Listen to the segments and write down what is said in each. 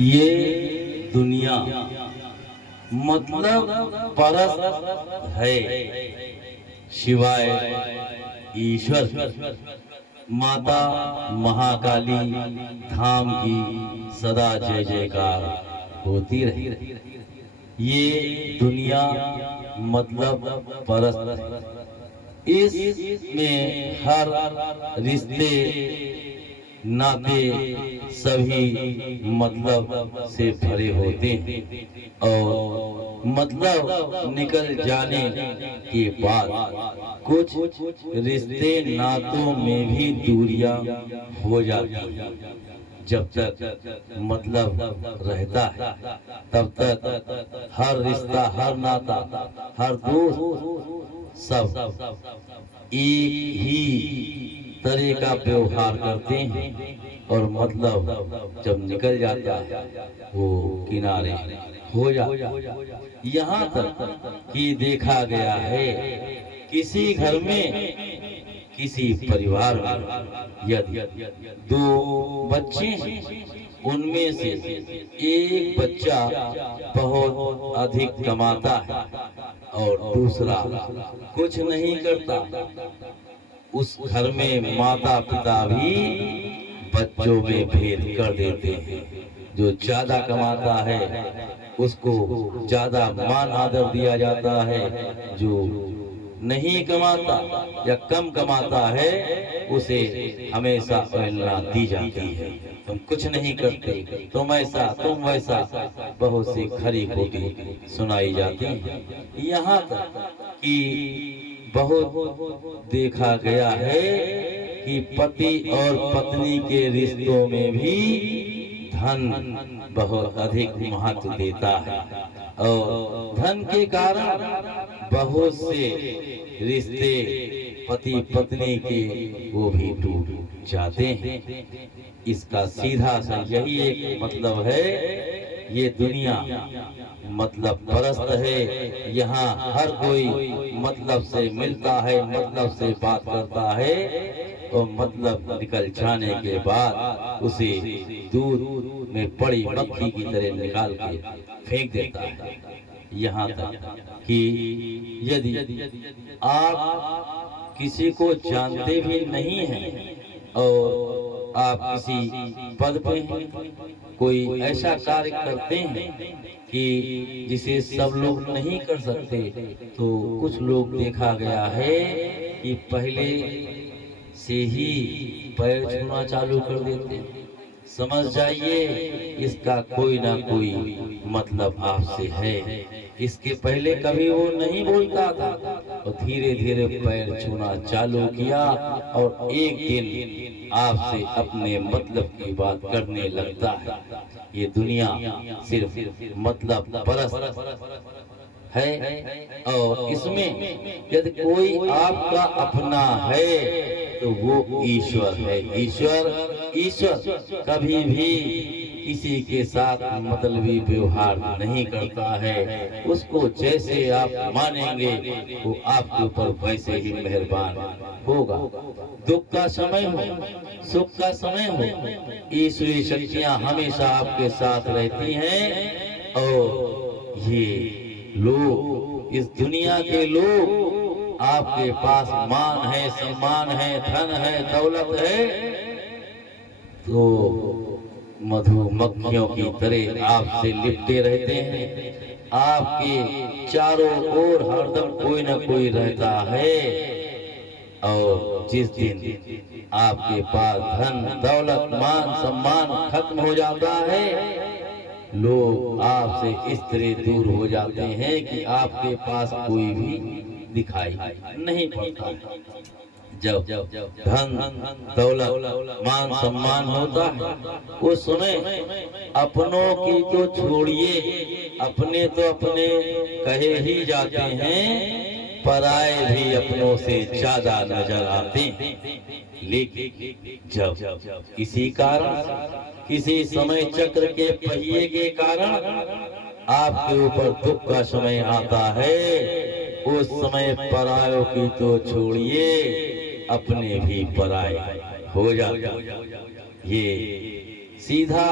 ये दुनिया मतलब परस्त है शिवाय ईश्वर की। माता महाकाली धाम की सदा जय जयकार होती रहे। ये दुनिया मतलब परस्त है। इसमें हर रिश्ते नाते सभी मतलब से भरे होते हैं और मतलब निकल जाने के बाद कुछ रिश्ते नातों में भी दूरियां हो जाती हैं। जब तक मतलब रहता है तब तक हर रिश्ता, हर नाता, हर दोस्त सब एक ही तरह का व्यवहार करते हैं और मतलब जब निकल जाता है वो किनारे हो जाता। यहाँ तक कि देखा गया है किसी घर में, किसी परिवार में यदि दो बच्चे हैं, उनमें से एक बच्चा बहुत अधिक कमाता है और दूसरा कुछ नहीं करता, उस घर में माता पिता भी बच्चों में भेद कर देते हैं। जो ज्यादा कमाता है उसको ज्यादा मान आदर दिया जाता है, जो नहीं कमाता या कम कमाता है उसे हमेशा अवहेलना दी जाती है। तुम कुछ नहीं करते, तुम ऐसा तुम वैसा, बहुत सी खरी खोटी सुनाई जाती है। यहाँ तक कि बहुत देखा गया है कि पति और पत्नी के रिश्तों में भी धन बहुत अधिक महत्व देता है और धन के कारण बहुत से रिश्ते पति पत्नी के वो भी टूट जाते हैं। इसका सीधा सा यही एक मतलब है, ये दुनिया मतलब परस्त है। यहाँ हर कोई मतलब से मिलता है, मतलब से बात करता है और मतलब निकल जाने के बाद उसे दूध में पड़ी मक्खी की तरह निकाल के फेंक देता है। यहाँ तक कि यदि आप किसी को जानते भी नहीं हैं और आप किसी पद पे हैं, कोई ऐसा कार्य करते हैं कि जिसे सब लोग नहीं कर सकते, तो कुछ लोग देखा गया है कि पहले से ही पैर छूना चालू कर देते हैं। समझ जाइए इसका कोई ना कोई मतलब आपसे है। इसके पहले कभी वो नहीं बोलता था और धीरे धीरे पैर छूना चालू किया और एक दिन आपसे अपने मतलब की बात करने लगता है। ये दुनिया सिर्फ मतलब परस्त है और इसमें यदि कोई आपका अपना है तो वो ईश्वर है। ईश्वर कभी भी किसी के साथ मतलबी व्यवहार नहीं करता है। उसको जैसे आप मानेंगे वो आपके ऊपर वैसे ही मेहरबान होगा। दुख का समय हो, सुख का समय हो, ईश्वरीय शक्तियां हमेशा आपके साथ रहती हैं और ये लोग, इस दुनिया के लोग, आपके पास मान है, सम्मान है, धन है, दौलत है, तो मधुमक्खियों की तरह आपसे लिपटे रहते हैं। आपके चारों ओर हरदम कोई न कोई रहता है और जिस दिन आपके पास धन दौलत मान सम्मान खत्म हो जाता है, लोग आपसे इस तरह दूर हो जाते हैं कि आपके पास कोई भी दिखाई नहीं पड़ता। जब धन दौलत मान सम्मान होता है उस समय अपनों की तो छोड़िए, अपने तो अपने कहे ही जाते हैं, पराए भी अपनों से ज्यादा नजर आते हैं। लेकिन जब किसी कारण, किसी समय चक्र के पहिए के कारण आपके ऊपर दुख का समय आता है, उस समय परायों की तो छोड़िए, अपने भी पराए हो जाते। ये सीधा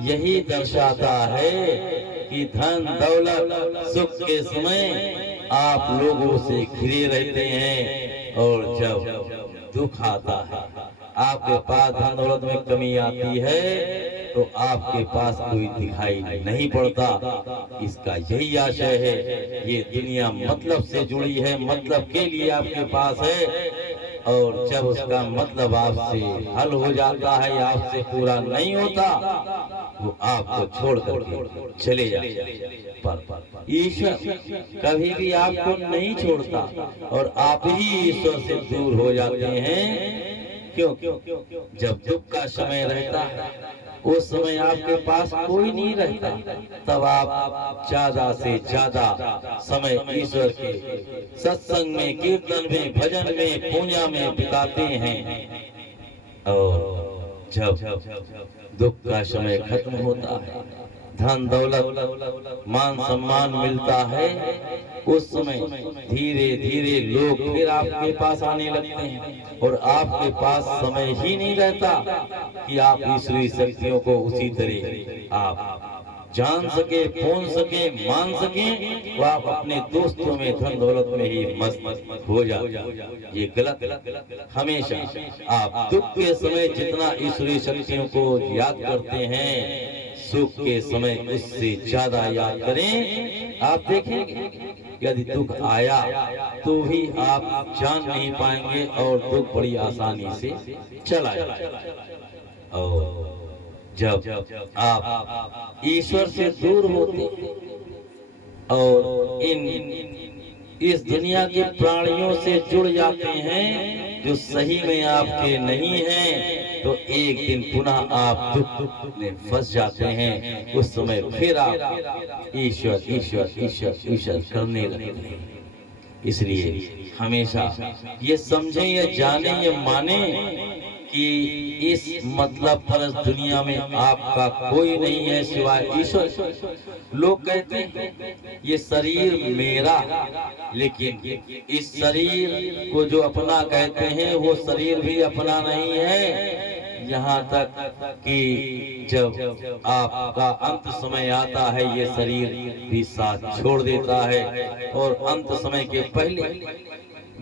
यही दर्शाता है कि धन दौलत सुख के समय आप लोगों से घिरे रहते हैं, और जब दुख आता है, आपके पास धन दौलत में कमी आती है, तो आपके पास कोई दिखाई नहीं पड़ता। इसका यही आशय है। ये दुनिया मतलब से जुड़ी है, मतलब के लिए आपके पास है, और जब उसका मतलब आपसे हल हो जाता है, आपसे पूरा नहीं होता, वो आपको छोड़ करके चले जाते। पर ईश्वर कभी भी आपको नहीं छोड़ता, और आप ही ईश्वर से दूर हो जाते हैं। क्यों? जब दुख का समय रहता है, उस समय आपके पास कोई नहीं रहता, तब आप ज्यादा से ज्यादा समय ईश्वर के सत्संग में, कीर्तन में, भजन में, पूजा में बिताते हैं। और जब दुख का समय खत्म होता है, धन दौलत मान सम्मान मिलता है, उस समय धीरे धीरे लोग फिर आपके पास आने लगते हैं, और आपके पास समय ही नहीं रहता कि आप ईश्वरीय शक्तियों को उसी तरह आप जान सके, पहुंच सके, मान सके। वो आप अपने दोस्तों में, धन दौलत में ही मस्त हो जाते। ये गलत। हमेशा आप दुख के समय जितना ईश्वरीय शक्तियों को याद करते हैं, सुख के समय उससे ज्यादा याद करें। आप देखेंगे यदि दुख आया तो भी आप जान नहीं पाएंगे, और दुख बड़ी आसानी से चला जाएगा। और जब आप ईश्वर से दूर होते और इस दुनिया के प्राणियों से जुड़ जाते हैं जो सही में आपके नहीं हैं, तो एक दिन पुनः आप दुख में फंस जाते हैं। उस समय फिर आप ईश्वर ईश्वर ईश्वर ईश्वर करने लगते हैं। इसलिए हमेशा ये समझें, ये जाने, ये माने कि इस मतलब पर दुनिया में आपका कोई नहीं है सिवाय ईश्वर। लोग कहते हैं ये शरीर मेरा, लेकिन इस शरीर को जो अपना कहते हैं वो शरीर भी अपना नहीं है। यहाँ तक कि जब आपका अंत समय आता है, ये शरीर भी साथ छोड़ देता है, और अंत समय के पहले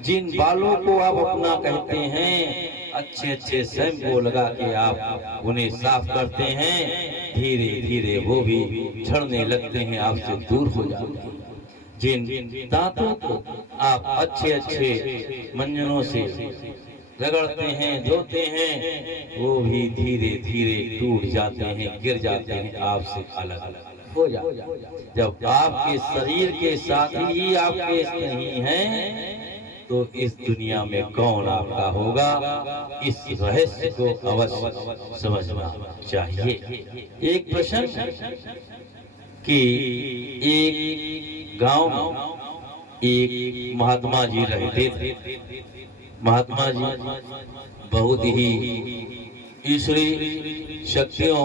जिन बालों को आप अपना कहते हैं, अच्छे अच्छे शैम्पू लगा के आप उन्हें साफ करते हैं, धीरे धीरे वो भी झड़ने लगते हैं, आपसे दूर हो जाते हैं। जिन दांतों को आप अच्छे अच्छे मंजनों से रगड़ते हैं, धोते हैं, वो भी धीरे धीरे टूट जाते हैं, गिर जाते हैं, आपसे अलग अलग हो जाते हैं। जब आपके शरीर के साथ ही आपके नहीं हैं, तो इस दुनिया में कौन आपका होगा? इस रहस्य को अवश्य समझना चाहिए। एक प्रश्न कि एक गांव में एक महात्मा जी रहते थे। महात्मा जी बहुत ही ईश्वरीय शक्तियों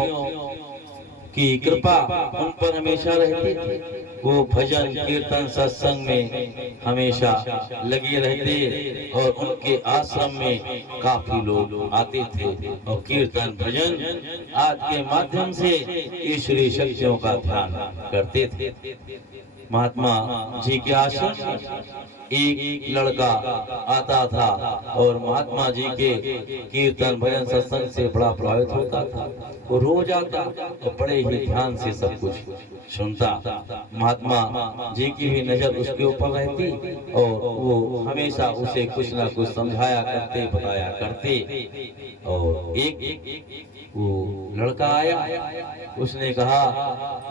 की कृपा उन पर हमेशा रहती थी। वो भजन कीर्तन सत्संग में हमेशा लगे रहते, और उनके आश्रम में काफी लोग आते थे, और कीर्तन भजन आज के माध्यम से ईश्वरीय शक्तियों का ध्यान करते थे। महात्मा जी के आश्रम एक लड़का आता था, और महात्मा जी के कीर्तन भजन सत्संग से बड़ा प्रभावित होता था। वो रोज आता तो बड़े ही ध्यान से सब कुछ सुनता। महात्मा जी की भी नजर उसके ऊपर रहती, और वो हमेशा उसे कुछ ना कुछ समझाया करते, बताया करते। और एक वो लड़का आया, उसने कहा,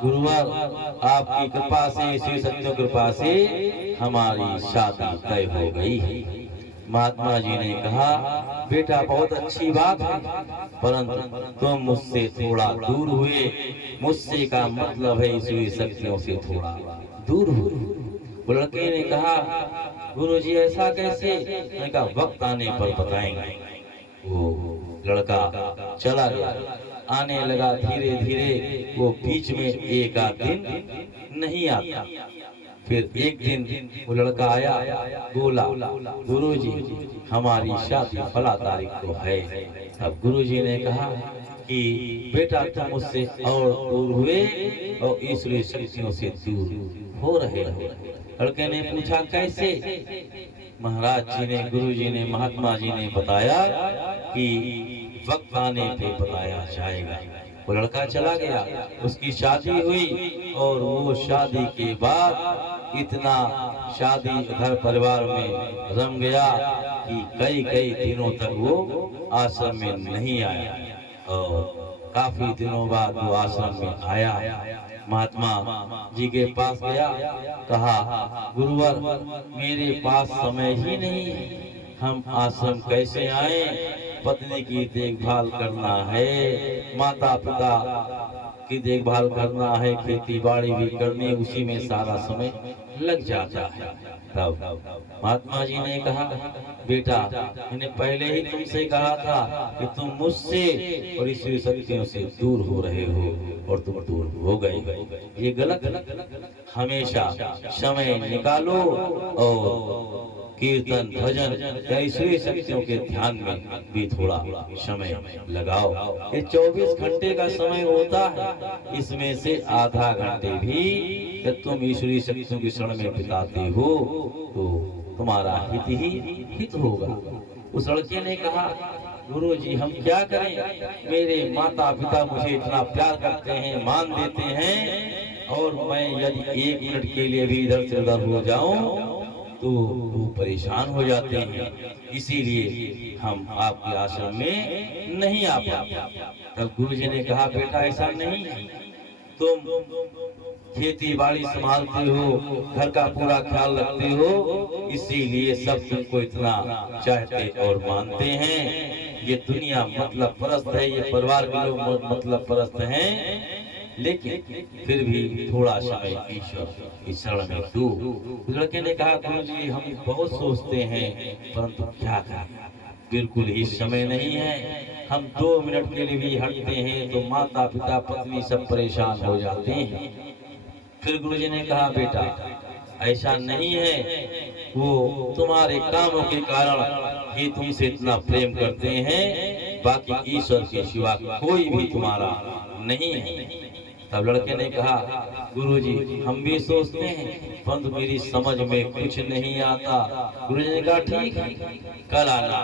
गुरुवर आपकी कृपा से, श्री सत्य कृपा से हमारी शादी तय हो गई। महात्मा जी ने कहा, बेटा बहुत अच्छी बात है, परंतु तुम मुझसे थोड़ा दूर हुए। मुझसे का मतलब है ईश्वरीय शक्तियों से थोड़ा दूर हुए। वो लड़के ने कहा, गुरुजी ऐसा कैसे? मैंने कहा वक्त आने पर बताएंगे। वो लड़का चला गया, आने लगा धीरे धीरे। वो बीच में एक आध दिन नहीं आता। फिर एक दिन वो लड़का आया, बोला, गुरुजी हमारी शादी फला तारीख को है। अब गुरुजी ने कहा, कि बेटा तुम मुझसे और दूर हुए और ईश्वरीय शक्तियों से दूर हो रहे हो। लड़के ने पूछा कैसे? महाराज जी ने, गुरु जी ने, महात्मा जी ने बताया कि वक्त आने पे बताया जाएगा। वो लड़का चला गया, उसकी शादी हुई और वो शादी के बाद इतना शादी घर परिवार में रम गया कि कई कई दिनों तक वो आश्रम में नहीं आया और काफी दिनों बाद वो आश्रम में आया। महात्मा जी के पास गया, कहा गुरुवर मेरे पास समय ही नहीं है, हम आश्रम कैसे आए? पत्नी की देखभाल करना है, माता पिता की देखभाल करना है, खेती बाड़ी भी करनी, उसी में सारा समय लग जाता है। तब महात्मा जी ने कहा बेटा मैंने पहले ही तुमसे कहा था कि तुम मुझसे और ईश्वरीय शक्तियों से दूर हो रहे हो और तुम दूर हो गए, ये गलत। हमेशा समय निकालो और कीर्तन भजन ईश्वरीय शक्तियों के ध्यान में भी थोड़ा समय लगाओ। ये 24 घंटे का समय होता है, इसमें से आधा घंटे भी जब तुम ईश्वरीय शक्तियों की शरण में बिताते हो तो तुम्हारा हित ही हित होगा। उस लड़के ने कहा गुरु जी हम क्या करें? मेरे माता पिता मुझे इतना प्यार करते हैं, मान देते हैं और मैं यदि 1 मिनट के लिए भी इधर से उधर हो जाऊं तो वो परेशान हो जाते हैं, इसीलिए हम आपके आश्रम में नहीं आ पाते। तब गुरु जी ने कहा बेटा ऐसा नहीं है, तुम खेती बाड़ी संभालते हो, घर का पूरा ख्याल रखते हो, इसीलिए सब तुमको इतना चाहते और मानते हैं। ये दुनिया मतलब परस्त है, ये परिवार के लोग मतलब परस्त हैं, लेकिन फिर भी थोड़ा समय ईश्वर इस शरण में दो। लड़के ने कहा गुरु जी हम बहुत सोचते हैं परंतु क्या करें, बिल्कुल ही समय नहीं है। हम 2 मिनट के लिए भी हटते हैं तो माता पिता पत्नी सब परेशान हो जाते हैं। फिर गुरु जी ने कहा बेटा ऐसा नहीं है, वो तुम्हारे कामों के कारण ही तुमसे इतना प्रेम करते हैं, बाकी ईश्वर के सिवा कोई भी तुम्हारा नहीं है। तब लड़के ने कहा गुरुजी हम भी सोचते हैं परंतु मेरी समझ में कुछ नहीं आता। गुरुजी ने कहा ठीक है कल आना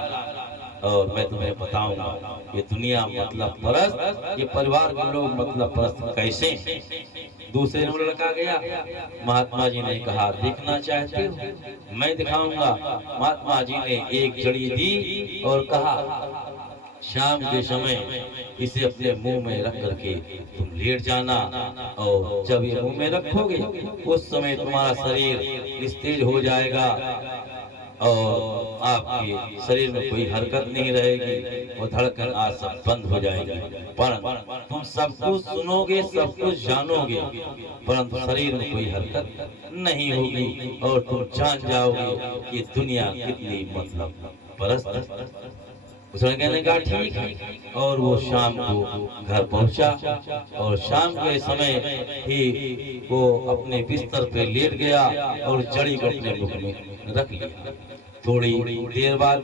और मैं तुम्हें बताऊंगा ये दुनिया मतलब परस्त, ये परिवार के लोग मतलब परस्त कैसे। दूसरे दिन लड़का गया, महात्मा जी ने कहा देखना चाहते हो मैं दिखाऊंगा। महात्मा जी ने एक जड़ी दी और कहा शाम के समय इसे अपने मुंह में रख करके तुम लेट जाना और जब ये मुंह में रखोगे उस समय तुम्हारा शरीर स्थिर हो जाएगा और आपके शरीर में कोई हरकत नहीं रहेगी और धड़कन आज सब बंद हो जाएगी। परंतु तुम सब कुछ सुनोगे, सब कुछ जानोगे, परंतु शरीर में कोई हरकत नहीं होगी और तुम जान जाओगे कि दुनिया कितनी मतलब परस्त। उस लड़के ने कहा ठीक है और वो शाम को घर पहुंचा और शाम के समय ही वो अपने बिस्तर पे लेट गया और जड़ी को अपने मुख में रख लिया। थोड़ी देर बाद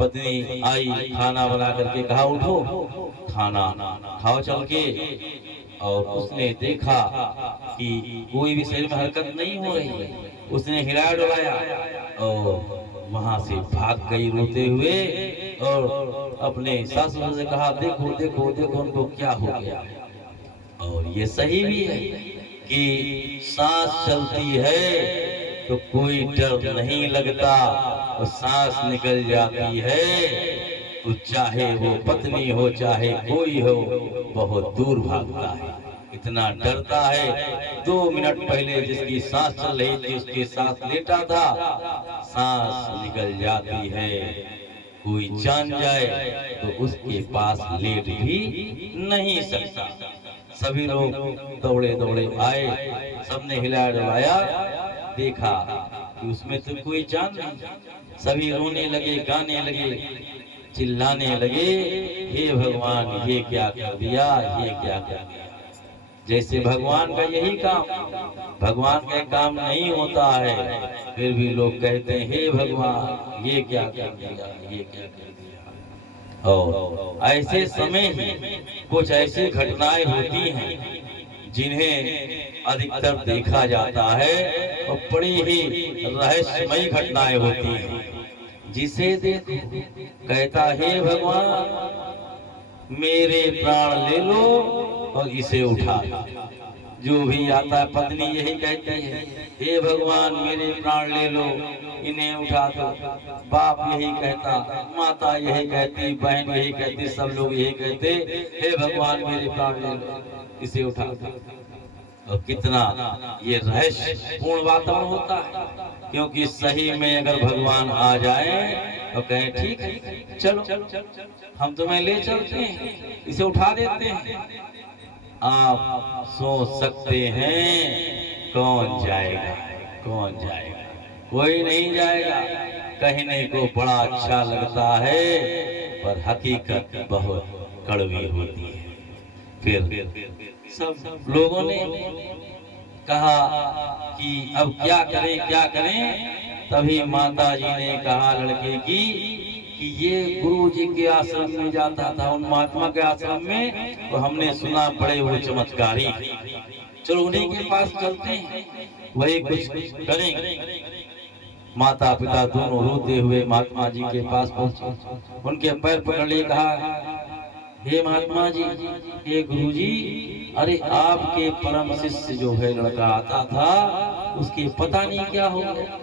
पत्नी आई, खाना बना करके कहा उठो खाना खाओ चल के। और उसने देखा कि कोई भी शरीर में हरकत नहीं हो रही है। उसने हिलाया डुलाया और वहां से भाग गई रोते हुए और अपने सासू से कहा देखो देखो देखो उनको क्या हो गया। और ये सही भी है कि सांस चलती है तो कोई डर नहीं लगता और सांस निकल जाती है तो चाहे वो पत्नी हो चाहे कोई हो बहुत दूर भागता है, इतना डरता है। 2 मिनट पहले जिसकी सांस चल रही थी उसके साथ लेटा था, सांस निकल जाती है, कोई जान जाए तो उसके पास लेट भी नहीं सकता। सभी लोग दौड़े दौड़े आए, सबने हिलाया डुलाया, देखा कि उसमें तो कोई जान नहीं। सभी रोने लगे, गाने लगे, चिल्लाने लगे हे भगवान ये क्या कर दिया, ये क्या कर दिया। जैसे भगवान का यही काम, भगवान का काम नहीं होता है फिर भी लोग कहते हैं हे भगवान ये क्या कर दिया, ये क्या कर दिया। और ऐसे समय ही कुछ ऐसी घटनाएं होती हैं जिन्हें अधिकतर देखा जाता है और बड़ी ही रहस्यमयी घटनाएं होती हैं। जिसे देखो कहता है भगवान मेरे प्राण ले लो और इसे उठा लो। जो भी आता है पत्नी यही कहती है, हे भगवान मेरे प्राण ले लो, इन्हें उठा दो। बाप यही कहता, माता यही कहती, बहन यही कहती, सब लोग यही कहते, हे भगवान मेरे प्राण ले लो, इसे उठा दो। और कितना ये रहस्यपूर्ण वातावरण होता है, क्योंकि सही में अगर भगवान आ जाए तो कहें ठीक है चलो हम तुम्हें ले चलते हैं, इसे उठा देते हैं। आप सोच सकते हैं कौन जाएगा, कौन जाएगा? कोई नहीं जाएगा। कहने को बड़ा अच्छा लगता है पर हकीकत बहुत कड़वी होती है। फिर सब लोगों ने कहा कि अब क्या करें क्या करें। तभी माता जी ने कहा लड़के की कि ये गुरु जी के आश्रम में जाता था, उन महात्मा के आश्रम में, तो हमने सुना बड़े वो चमत्कारी, चलो उन्हीं के पास चलते हैं, वही कुछ करेंगे। माता पिता दोनों रोते हुए महात्मा जी के पास पहुंचे, उनके पैर पकड़ लिए, कहा हे महात्मा जी, हे गुरु जी, अरे आपके परम शिष्य जो है लड़का आता था, उसके पता नहीं क्या हो गया,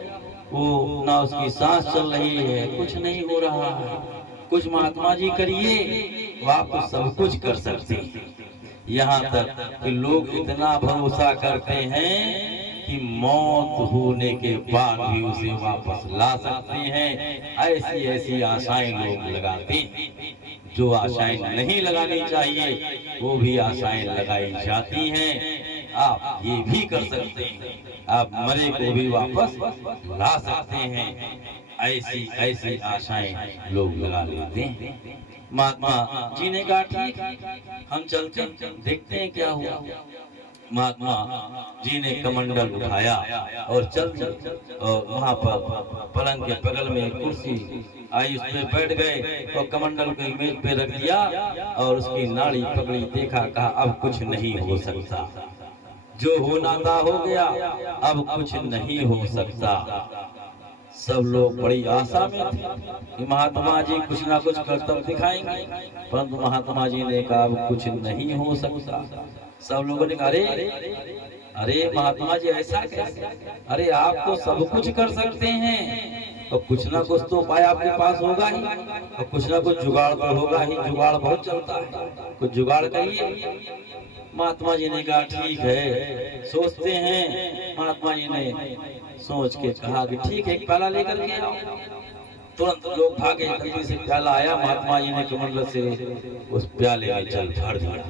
वो ना उसकी सांस चल रही है, कुछ नहीं हो रहा है, कुछ महात्मा जी करिए, वो आप तो सब कुछ कर सकते हैं। यहाँ तक कि लोग इतना भरोसा करते हैं कि मौत होने के बाद भी उसे वापस ला सकते हैं। ऐसी ऐसी आशाएं लोग लगाते हैं। जो आशाएं नहीं लगानी चाहिए वो भी आशाएं लगाई जाती हैं। आप ये भी कर सकते हैं, आप मरे को भी वापस ला सकते हैं। ऐसी ऐसी आशाएं लोग लगा लेते हैं। महात्मा जी ने कहा ठीक हम चलते देखते हैं क्या हुआ। महात्मा जी ने कमंडल उठाया और चल और वहाँ पर पलंग के बगल में कुर्सी आई, उस पे बैठ गए और कमंडल को मेज पे रख दिया और उसकी नाड़ी पकड़ी, देखा, कहा अब कुछ नहीं हो सकता, जो होना था हो गया, अब कुछ नहीं हो सकता। सब लोग बड़ी आशा में थे कि महात्मा जी कुछ ना कुछ कर्तव्य दिखाएंगे, परंतु महात्मा जी ने कहा अब कुछ नहीं हो सकता। सब लोगों ने कहा अरे महात्मा जी ऐसा कैसे, अरे आप तो सब कुछ कर सकते हैं, और कुछ ना कुछ तो उपाय आपके पास होगा ही, और कुछ ना कुछ जुगाड़ तो होगा ही, जुगाड़ बहुत चलता है, कुछ जुगाड़ करिए। महात्मा जी ने कहा ठीक है सोचते हैं। महात्मा जी ने सोच के कहा कि ठीक है एक प्याला लेकर के आओ। तुरंत लोग भागे, जल्दी से प्याला आया, महात्मा जी ने कमंडल से उस प्याले में जल भर दिया।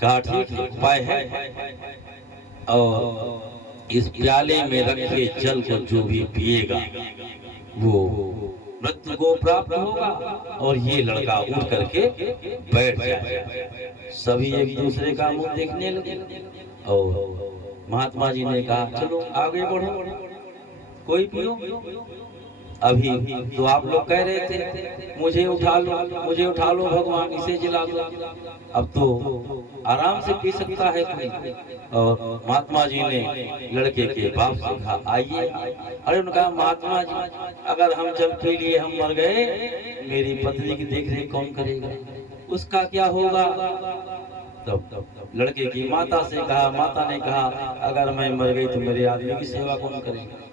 कहा ठीक है उपाय है, और इस प्याले में रखे जल को जो भी पिएगा वो मृत्यु को प्राप्त होगा, और ये लड़का उठ करके बैठ जाए। सभी एक दूसरे का मुंह देखने लगे और महात्मा जी ने कहा चलो आगे बढ़ो, कोई पियो। अभी तो आप लोग कह रहे थे मुझे उठा लो, मुझे उठा लो भगवान, इसे जिला दो, अब तो आराम से पी सकता है कोई। और महात्मा जी ने लड़के के बाप से कहा आइए। अरे उनका महात्मा जी अगर हम जल पी लिए हम मर गए, मेरी पत्नी की देखरेख कौन करेगा, उसका क्या होगा। तब लड़के की माता से कहा, माता ने कहा अगर मैं मर गई तो मेरे आदमी की सेवा कौन करेगा।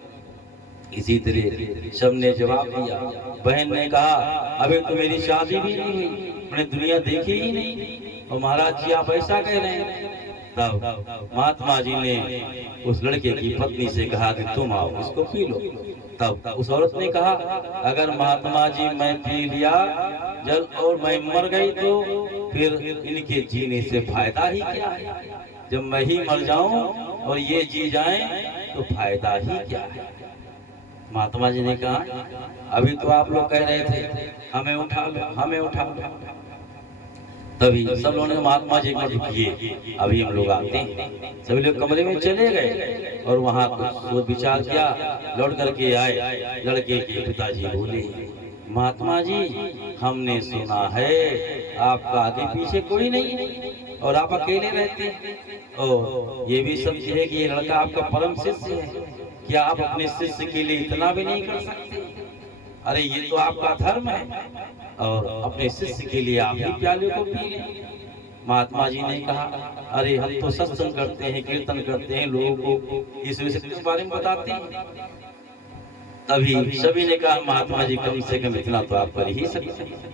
इसी तरह सबने जवाब दिया। बहन ने कहा अभी तो मेरी शादी भी नहीं हुई, मैंने दुनिया देखी ही नहीं, और महाराज जी आप ऐसा कह रहे हैं। तब महात्मा जी ने उस लड़के की पत्नी से कहा कि तुम आओ इसको पी लो। तब उस औरत ने कहा अगर महात्मा जी मैं पी लिया जल और मैं मर गई तो फिर इनके जीने से फायदा ही क्या है, जब मैं ही मर जाऊं और ये जी जाएं तो फायदा ही क्या है। महात्मा जी ने कहा अभी तो आप लोग कह रहे थे हमें उठा लो, हमें उठा लो। तभी सब लोगों ने महात्मा जी को रुकिए अभी हम लोग आते हैं। सभी लोग कमरे में चले गए और वहां कुछ सोच विचार किया, लौट करके आए। लड़के के पिताजी बोले महात्मा जी, हमने सुना है आपका आगे पीछे कोई नहीं और आप अकेले रहते हैं, और ये भी सत्य है कि ये लड़का आपका परम शिष्य है। क्या आप अपने शिष्य के लिए इतना भी नहीं कर सकते? अरे ये तो आपका धर्म है, और अपने शिष्य के लिए आप ही प्याले को पी लें। महात्मा जी ने कहा, अरे हम तो सत्संग करते हैं, कीर्तन करते हैं, लोगों को इस विषय के बारे में बताते हैं। तभी सभी ने कहा, महात्मा जी कम से कम इतना तो आप कर ही सकते हैं।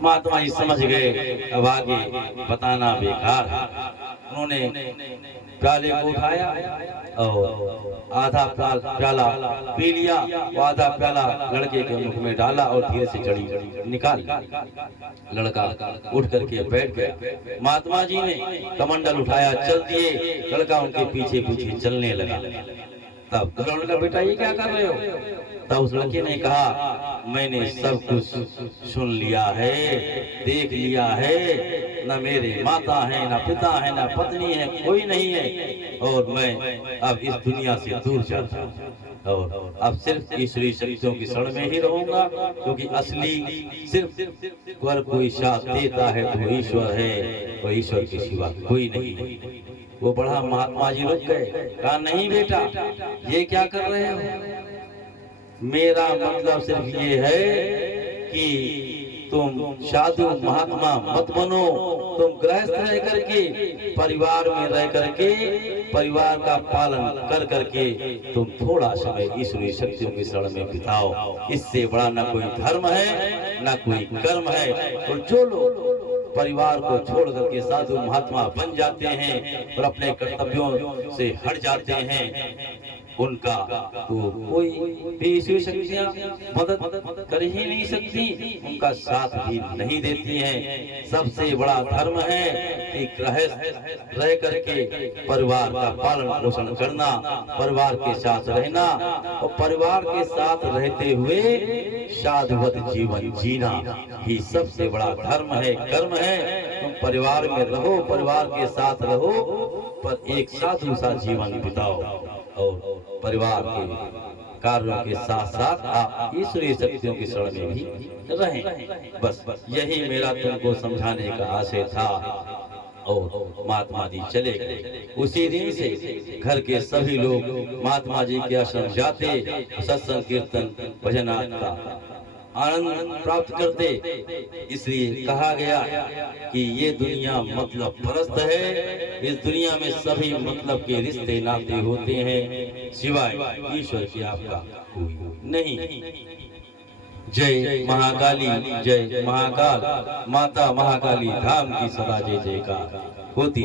महात्मा जी समझ गए अब आगे बताना बेकार है। उन्होंने प्याले को उठाया और आधा प्याला पी लिया, आधा प्याला लड़के के मुख में डाला और धीरे से जड़ी निकाल। लड़का उठ करके बैठ गया। महात्मा जी ने कमंडल उठाया, चल दिए। लड़का उनके पीछे पीछे चलने लगा। तब लड़का, बेटा ये क्या कर रहे हो? तब उस लड़के ने कहा, मैंने सब कुछ सुन लिया है, देख लिया है, न मेरे माता है, न पिता है, न पत्नी है, कोई नहीं है, और मैं अब इस दुनिया से दूर जाता हूँ और अब सिर्फ ईश्वरी शक्तियों की शरण में ही रहूंगा, क्योंकि असली सिर्फ वर कोई साथ देता है तो ईश्वर है, और ईश्वर के सिवा कोई नहीं। वो बड़ा महात्मा जी रुक गए, कहा, नहीं बेटा, ये क्या कर रहे हो? मेरा मतलब सिर्फ ये है कि तुम साधु महात्मा मत बनो, तुम गृहस्थ रह करके, परिवार में रह करके, परिवार का पालन कर करके तुम थोड़ा समय ईश्वरी शक्तियों की शरण में बिताओ। इससे बड़ा न कोई धर्म है, न कोई कर्म है। और जो लोग परिवार को छोड़ करके साधु महात्मा बन जाते हैं और अपने कर्तव्यों से हट जाते हैं, उनका तो कोई भी ईश्वरी शक्तियां मदद कर ही नहीं सकती, उनका साथ भी नहीं देती हैं। सबसे बड़ा धर्म है कि गृहस्थ रह करके परिवार का पालन पोषण करना, परिवार के साथ रहना, और परिवार के साथ रहते हुए साधुवत जीवन जीना ही सबसे बड़ा धर्म है, कर्म है। तुम परिवार में रहो, परिवार के साथ रहो, पर एक साधु सा जीवन बिताओ, और परिवार के कार्यों के साथ साथ आप ईश्वरीय शक्तियों की शरण में भी रहें। बस यही मेरा तुमको समझाने का आशय था। और महात्मा जी चले गए। उसी दिन से घर के सभी लोग महात्मा जी के आश्रम जाते, सत्संग कीर्तन भजन का आनंद प्राप्त करते। इसलिए कहा गया कि ये दुनिया मतलब परस्त है, इस दुनिया में सभी मतलब के रिश्ते नाते होते हैं, सिवाय ईश्वर की आपका कोई नहीं। जय महाकाली, जय महाकाल, माता महाकाली धाम की सदा जय जयकार होती।